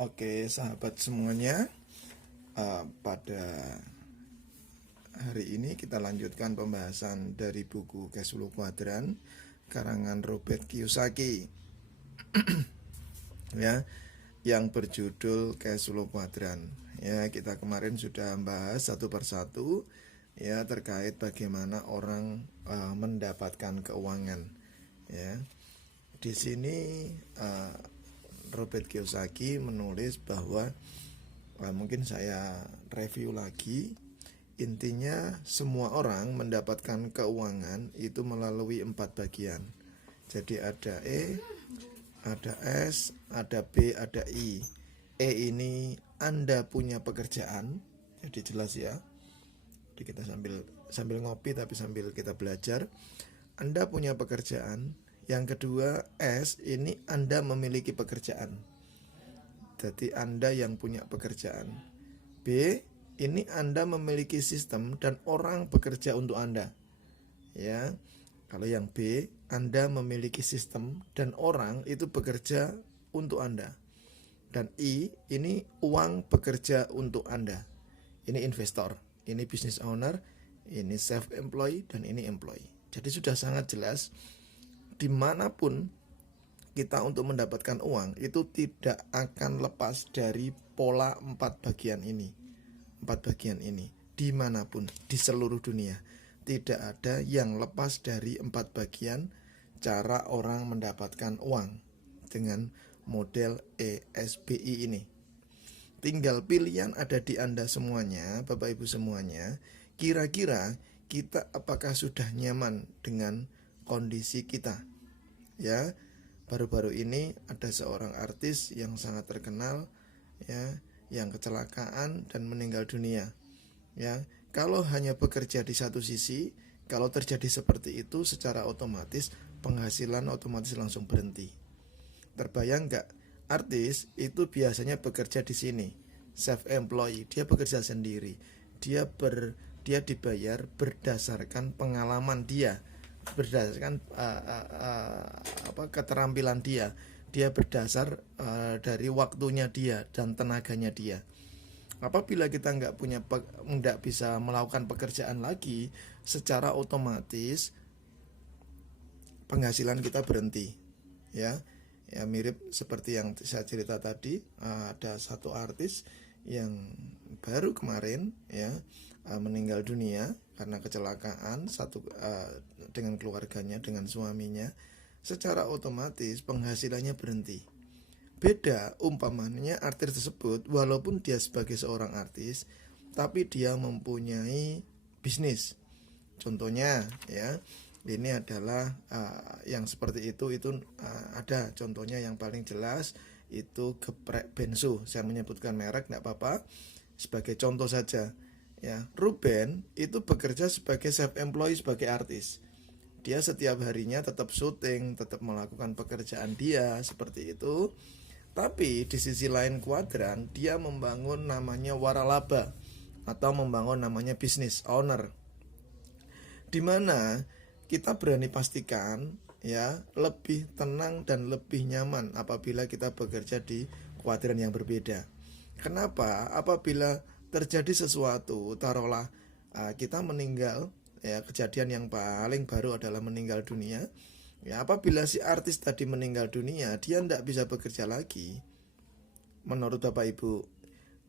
Oke, sahabat semuanya, pada hari ini kita lanjutkan pembahasan dari buku Cash Flow Quadrant karangan Robert Kiyosaki ya, yang berjudul Cash Flow Quadrant. Ya, kita kemarin sudah bahas satu persatu ya terkait bagaimana orang mendapatkan keuangan. Ya, di sini Robert Kiyosaki menulis bahwa mungkin saya review lagi. Intinya semua orang mendapatkan keuangan itu melalui 4 bagian. Jadi ada E, ada S, ada B, ada I. E ini Anda punya pekerjaan, jadi jelas ya. Jadi kita sambil ngopi tapi sambil kita belajar. Anda punya pekerjaan. Yang kedua, S ini Anda memiliki pekerjaan. Jadi Anda yang punya pekerjaan. B ini Anda memiliki sistem dan orang bekerja untuk Anda. Ya. Kalau yang B, Anda memiliki sistem dan orang itu bekerja untuk Anda. Dan I ini uang bekerja untuk Anda. Ini investor, ini business owner, ini self-employed, dan ini employee. Jadi sudah sangat jelas dimanapun kita untuk mendapatkan uang itu tidak akan lepas dari pola 4 bagian ini. 4 bagian ini dimanapun di seluruh dunia tidak ada yang lepas dari 4 bagian cara orang mendapatkan uang dengan model ESBI ini. Tinggal pilihan ada di Anda semuanya, Bapak Ibu semuanya. Kira-kira kita apakah sudah nyaman dengan kondisi kita? Ya, baru-baru ini ada seorang artis yang sangat terkenal ya, yang kecelakaan dan meninggal dunia. Ya, kalau hanya bekerja di satu sisi, kalau terjadi seperti itu secara otomatis penghasilan otomatis langsung berhenti. Terbayang nggak? Artis itu biasanya bekerja di sini, self-employed, dia bekerja sendiri. Dia dibayar berdasarkan pengalaman dia, berdasarkan keterampilan dia. Dia berdasar dari waktunya dia dan tenaganya dia. Apabila kita nggak bisa melakukan pekerjaan lagi, secara otomatis penghasilan kita berhenti. Ya mirip seperti yang saya cerita tadi. Ada satu artis yang baru kemarin ya meninggal dunia karena kecelakaan dengan keluarganya, dengan suaminya. Secara otomatis penghasilannya berhenti. Beda umpamanya artis tersebut walaupun dia sebagai seorang artis tapi dia mempunyai bisnis. Contohnya ya, ini adalah yang seperti itu ada contohnya yang paling jelas itu Geprek Bensu. Saya menyebutkan merek enggak apa-apa, sebagai contoh saja ya. Ruben itu bekerja sebagai self-employed, sebagai artis. Dia setiap harinya tetap syuting, tetap melakukan pekerjaan dia seperti itu. Tapi di sisi lain kuadran, dia membangun namanya waralaba atau membangun namanya business owner, dimana kita berani pastikan ya lebih tenang dan lebih nyaman apabila kita bekerja di kuadran yang berbeda. Kenapa? Apabila terjadi sesuatu, taruhlah kita meninggal ya, kejadian yang paling baru adalah meninggal dunia. Ya, apabila si artis tadi meninggal dunia, dia tidak bisa bekerja lagi. Menurut Bapak Ibu,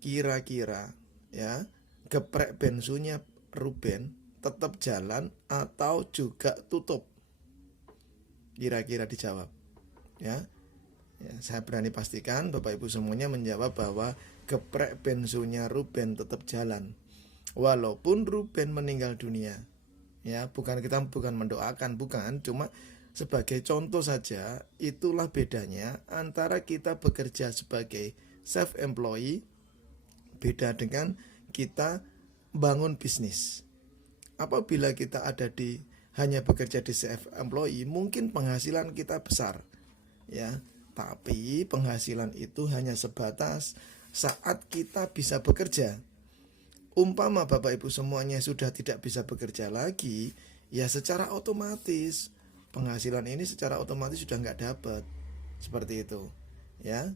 kira-kira ya Geprek Bensunya Ruben tetap jalan atau juga tutup? Kira-kira dijawab ya. Saya berani pastikan Bapak Ibu semuanya menjawab bahwa Geprek Bensunya Ruben tetap jalan walaupun Ruben meninggal dunia. Ya, kita bukan mendoakan, bukan, cuma sebagai contoh saja. Itulah bedanya antara kita bekerja sebagai self-employed beda dengan kita bangun bisnis. Apabila kita hanya bekerja di self-employed, mungkin penghasilan kita besar ya, tapi penghasilan itu hanya sebatas saat kita bisa bekerja. Umpama Bapak Ibu semuanya sudah tidak bisa bekerja lagi, ya secara otomatis penghasilan ini secara otomatis sudah nggak dapat. Seperti itu ya.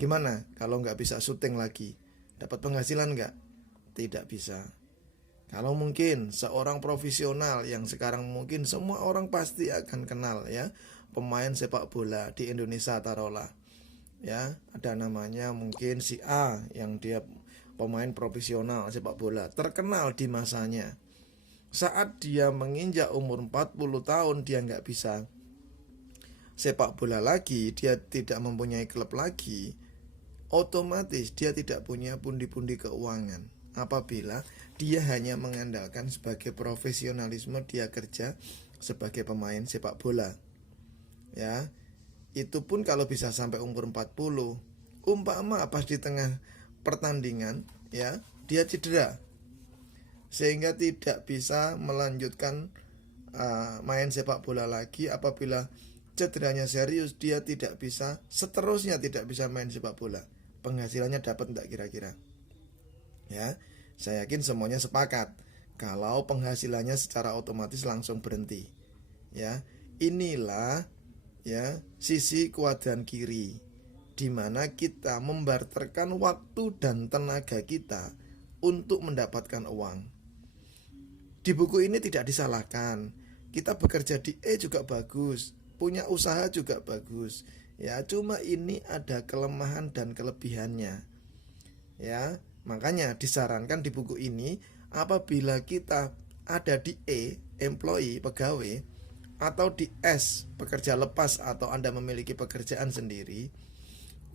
Gimana kalau nggak bisa syuting lagi? Dapat penghasilan nggak? Tidak bisa. Kalau mungkin seorang profesional yang sekarang mungkin semua orang pasti akan kenal ya, pemain sepak bola di Indonesia taruhlah. Ya, ada namanya mungkin si A yang dia pemain profesional sepak bola, terkenal di masanya. Saat dia menginjak umur 40 tahun dia nggak bisa sepak bola lagi, dia tidak mempunyai klub lagi, otomatis dia tidak punya pundi-pundi keuangan. Apabila dia hanya mengandalkan sebagai profesionalisme dia kerja sebagai pemain sepak bola. Ya, itu pun kalau bisa sampai umur 40. Umpama pas di tengah pertandingan ya, dia cedera sehingga tidak bisa melanjutkan main sepak bola lagi. Apabila cederanya serius, dia tidak bisa, seterusnya tidak bisa main sepak bola. Penghasilannya dapat enggak kira-kira? Ya, saya yakin semuanya sepakat kalau penghasilannya secara otomatis langsung berhenti. Ya, inilah ya sisi kuadran kiri, di mana kita membarterkan waktu dan tenaga kita untuk mendapatkan uang. Di buku ini tidak disalahkan, kita bekerja di E juga bagus, punya usaha juga bagus. Ya, cuma ini ada kelemahan dan kelebihannya. Ya, makanya disarankan di buku ini apabila kita ada di E, employee, pegawai, atau di S, pekerja lepas atau Anda memiliki pekerjaan sendiri,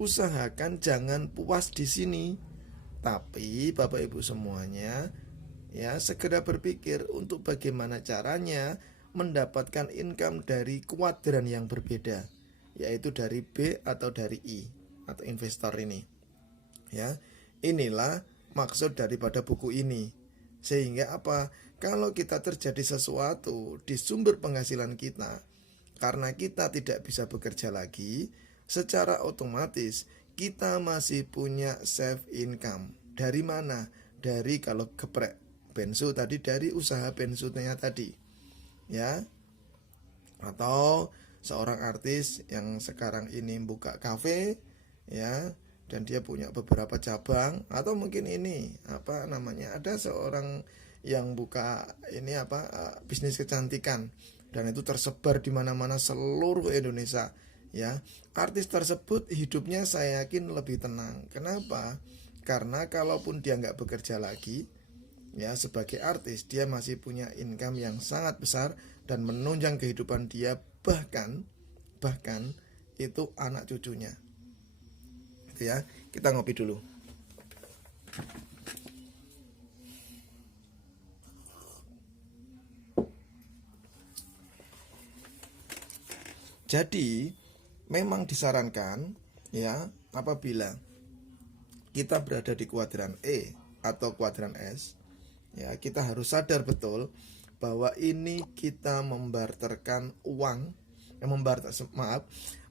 usahakan jangan puas di sini. Tapi Bapak Ibu semuanya ya segera berpikir untuk bagaimana caranya mendapatkan income dari kuadran yang berbeda, yaitu dari B atau dari I atau investor ini. Ya, inilah maksud daripada buku ini. Sehingga apa? Kalau kita terjadi sesuatu di sumber penghasilan kita, karena kita tidak bisa bekerja lagi, secara otomatis kita masih punya save income. Dari mana? Dari kalau geprek bensu tadi, dari usaha bensunya tadi. Ya. Atau seorang artis yang sekarang ini buka kafe ya, dan dia punya beberapa cabang, atau mungkin ini apa namanya, ada seorang yang buka ini bisnis kecantikan dan itu tersebar di mana-mana seluruh Indonesia ya. Artis tersebut hidupnya saya yakin lebih tenang. Kenapa? Karena kalaupun dia nggak bekerja lagi ya sebagai artis, dia masih punya income yang sangat besar dan menunjang kehidupan dia, bahkan itu anak cucunya. Itu ya. Kita ngopi dulu. Jadi memang disarankan ya, apabila kita berada di kuadran E atau kuadran S ya, kita harus sadar betul bahwa ini kita membarterkan uang,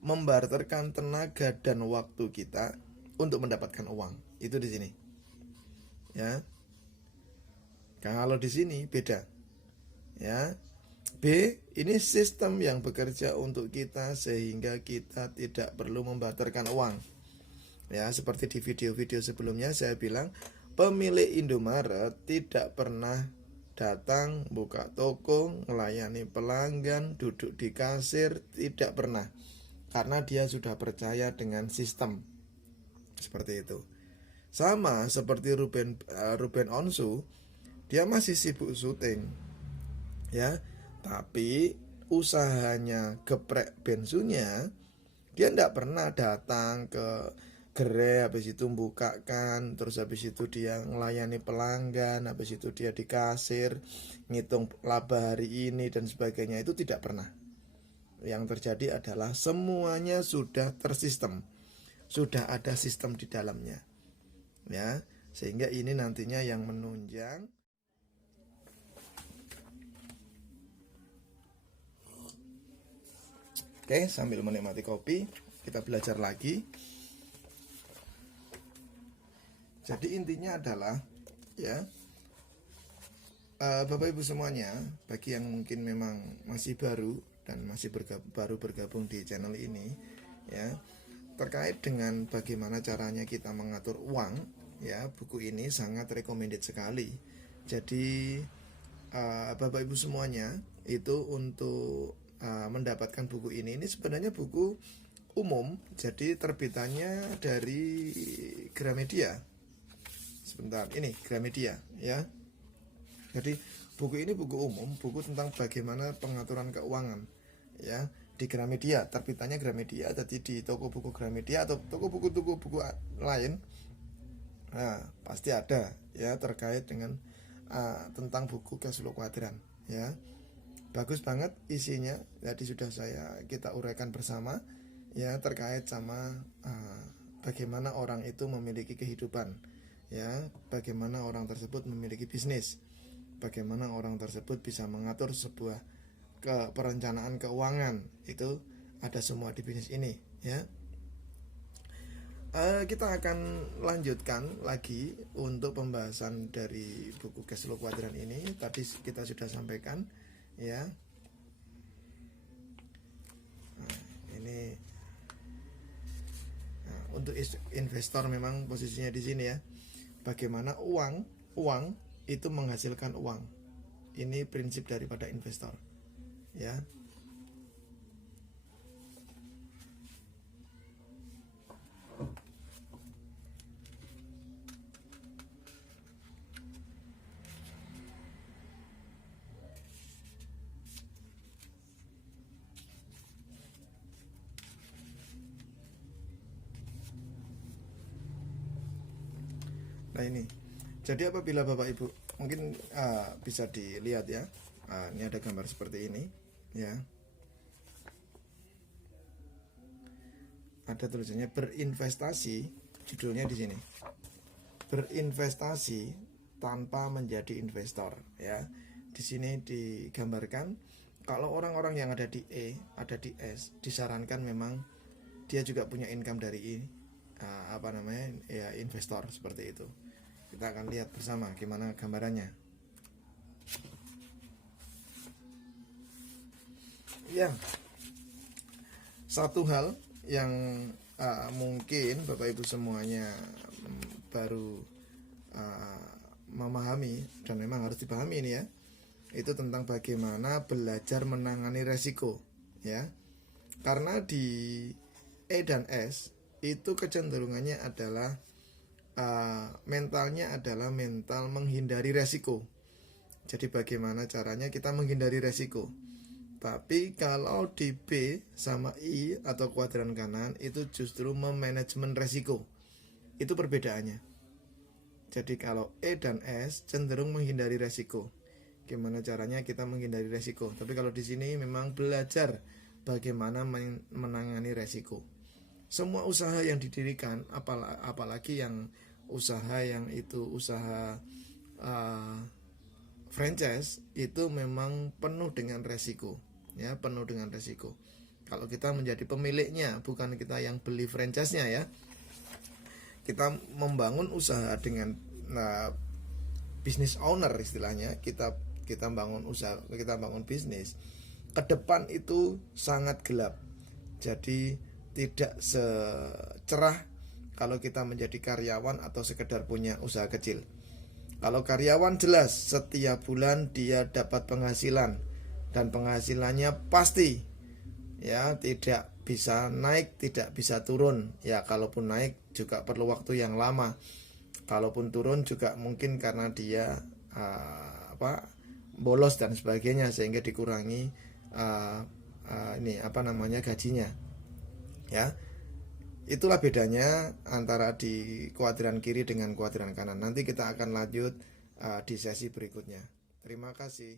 membarterkan tenaga dan waktu kita untuk mendapatkan uang. Itu di sini. Ya. Kalau di sini beda. Ya. B, ini sistem yang bekerja untuk kita sehingga kita tidak perlu membarterkan uang. Ya, seperti di video-video sebelumnya saya bilang, pemilik Indomaret tidak pernah datang buka toko, melayani pelanggan, duduk di kasir, tidak pernah. Karena dia sudah percaya dengan sistem. Seperti itu. Sama seperti Ruben Onsu, dia masih sibuk syuting. Ya, tapi usahanya geprek bensunya, dia tidak pernah datang ke gerai, habis itu bukakan, terus habis itu dia melayani pelanggan, habis itu dia di kasir, ngitung laba hari ini dan sebagainya. Itu tidak pernah. Yang terjadi adalah semuanya sudah tersistem, sudah ada sistem di dalamnya. Ya, sehingga ini nantinya yang menunjang. Oke, sambil menikmati kopi, kita belajar lagi. Jadi intinya adalah ya, Bapak Ibu semuanya, bagi yang mungkin memang masih baru dan masih baru bergabung di channel ini ya, terkait dengan bagaimana caranya kita mengatur uang, ya, buku ini sangat recommended sekali. Jadi Bapak Ibu semuanya itu untuk mendapatkan buku ini sebenarnya buku umum, jadi terbitannya dari Gramedia. Sebentar, ini Gramedia, ya. Jadi buku ini buku umum, buku tentang bagaimana pengaturan keuangan, ya, di Gramedia, terbitannya Gramedia. Jadi di toko buku Gramedia atau toko buku lain, nah, pasti ada, ya, terkait dengan tentang buku cash flow kuadran, ya. Bagus banget isinya. Jadi sudah kita uraikan bersama, ya, terkait sama bagaimana orang itu memiliki kehidupan, ya, bagaimana orang tersebut memiliki bisnis, bagaimana orang tersebut bisa mengatur sebuah perencanaan keuangan. Itu ada semua di bisnis ini, ya. Kita akan lanjutkan lagi untuk pembahasan dari buku cash flow kuadran ini. Tadi kita sudah sampaikan, ya. Nah, ini untuk investor memang posisinya di sini, ya. Bagaimana uang itu menghasilkan uang. Ini prinsip daripada investor, ya. Nah, ini. Jadi apabila Bapak Ibu mungkin bisa dilihat, ya. Ini ada gambar seperti ini, ya. Ada tulisannya berinvestasi, judulnya di sini. Berinvestasi tanpa menjadi investor, ya. Di sini digambarkan kalau orang-orang yang ada di E, ada di S, disarankan memang dia juga punya income dari ya, investor, seperti itu. Kita akan lihat bersama gimana gambarannya. Ya, satu hal yang mungkin Bapak Ibu semuanya baru memahami, dan memang harus dipahami ini, ya, itu tentang bagaimana belajar menangani resiko, ya. Karena di E dan S itu kecenderungannya adalah mentalnya adalah mental menghindari resiko. Jadi bagaimana caranya kita menghindari resiko. Tapi kalau di B sama I atau kuadran kanan itu justru memanajemen resiko. Itu perbedaannya. Jadi kalau E dan S cenderung menghindari resiko. Gimana caranya kita menghindari resiko. Tapi kalau di sini memang belajar bagaimana menangani resiko. Semua usaha yang didirikan, apalagi yang usaha franchise, itu memang penuh dengan resiko, ya, penuh dengan resiko. Kalau kita menjadi pemiliknya, bukan kita yang beli franchise-nya, ya. Kita membangun usaha dengan business owner istilahnya, kita bangun usaha, kita bangun bisnis. Ke depan itu sangat gelap. Jadi tidak secerah kalau kita menjadi karyawan atau sekedar punya usaha kecil. Kalau karyawan jelas setiap bulan dia dapat penghasilan, dan penghasilannya pasti, ya, tidak bisa naik, tidak bisa turun. Ya, kalaupun naik juga perlu waktu yang lama. Kalaupun turun juga mungkin karena dia bolos dan sebagainya, sehingga dikurangi gajinya, ya. Itulah bedanya antara di kuadran kiri dengan kuadran kanan. Nanti kita akan lanjut di sesi berikutnya. Terima kasih.